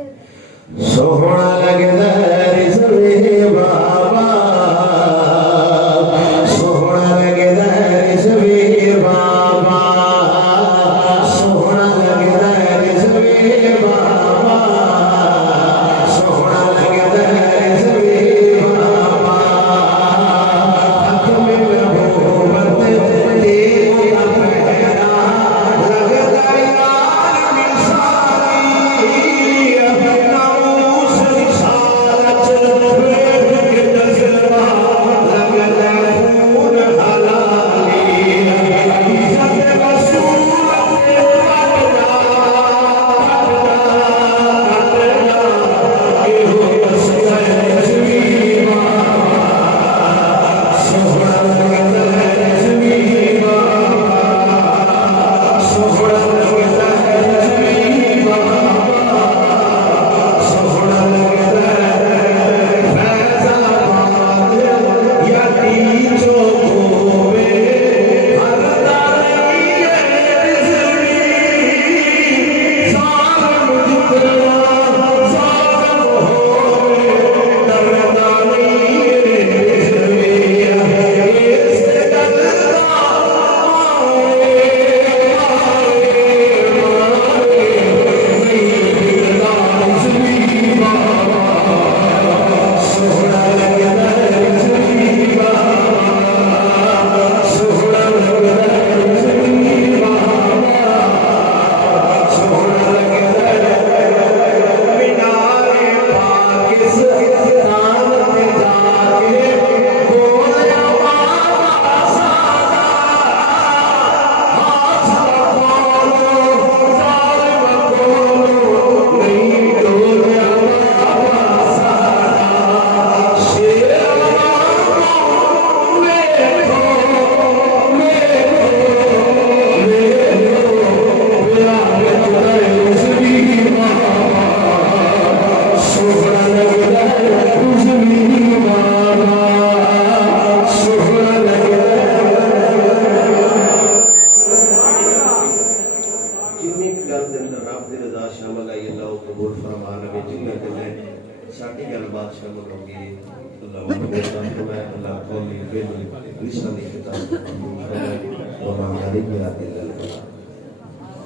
सोहना लगदा रिज़वे बाबा सोहना लगदा रिज़वे बाबा सोहना लगदा रिज़वे बाबा सोहना लगदा रिज़वे बाबा हक में नबूवत दे का पहरा लगदा यार मिसाली साड़ी गलबात शामिल होगी अल्लाह मैं अल्लाह कौमी फिर लिसानी किताब और हमारी भी आती है